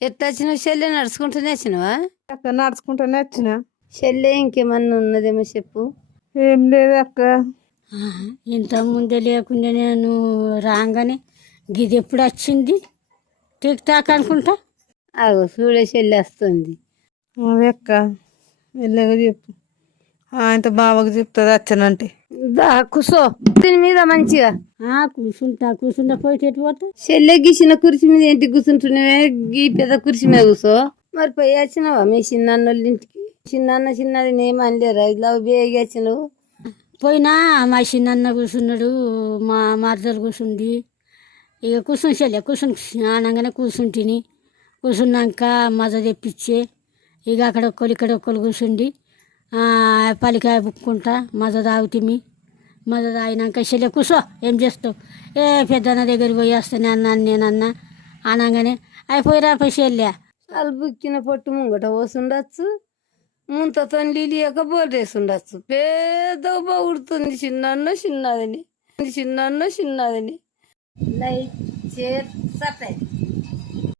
ఎట్లా వచ్చినావు చెల్లె? నడుచుకుంటూనే వచ్చినావా? అక్క నడుచుకుంటూనే వచ్చిన. చెల్లె ఇంకేమన్నా ఉన్నదేమో చెప్పు. ఏం లేదు అక్క. ఇంత ముందే లేకుండా నేను రాగానే గిది ఎప్పుడు వచ్చింది టిక్ టాక్ అనుకుంటా. ఆగో చూడే చెల్లె వస్తుంది. అదే అక్క వెళ్ళగా చెప్పు. ఇంత బావకు చెప్తుంది వచ్చానంటే. దా కూసో దీని మీద మంచిగా. కూర్చుంటా పోయి ఎటు పోతా. చెల్లె గీసిన కుర్చీ మీద ఏంటి కూర్చుంటున్నావే? గీ పెద్ద కుర్చీ మీద కూసో. మరి పోయి వచ్చినావా మీ చిన్నాన్నోళ్ళ ఇంటికి? చిన్నది నేమనలేరా? ఇలా బేగి వచ్చినావు. పోయినా మా చిన్న కూర్చున్నాడు, మా మరదలు కూర్చుంది. ఇక కూర్చుని చెల్లె కూర్చుని ఆనంగానే కూర్చుంటిని. కూర్చున్నాక మజ తెప్పించే ఇక అక్కడ ఒక్కరు ఇక్కడ ఒక్కరు కూర్చుండి పలికాయ బుక్కుంటా మజ తాగుతిమి. మజ తాగినాక చెల్లె కూర్చో ఏం చేస్తావు? పెద్దన్న దగ్గరికి పోయి వస్తానే అన్నాను నేనన్నా. అనగానే అయిపోయిరా పోయి చెల్లె వాళ్ళు బుక్కిన పొట్టు ముంగట పోసుండొచ్చు, ముంతతో లీలియక బోర్డేసుండొచ్చు. పెద్ద బాగుడుతుంది చిన్నదిని లైట్ చేత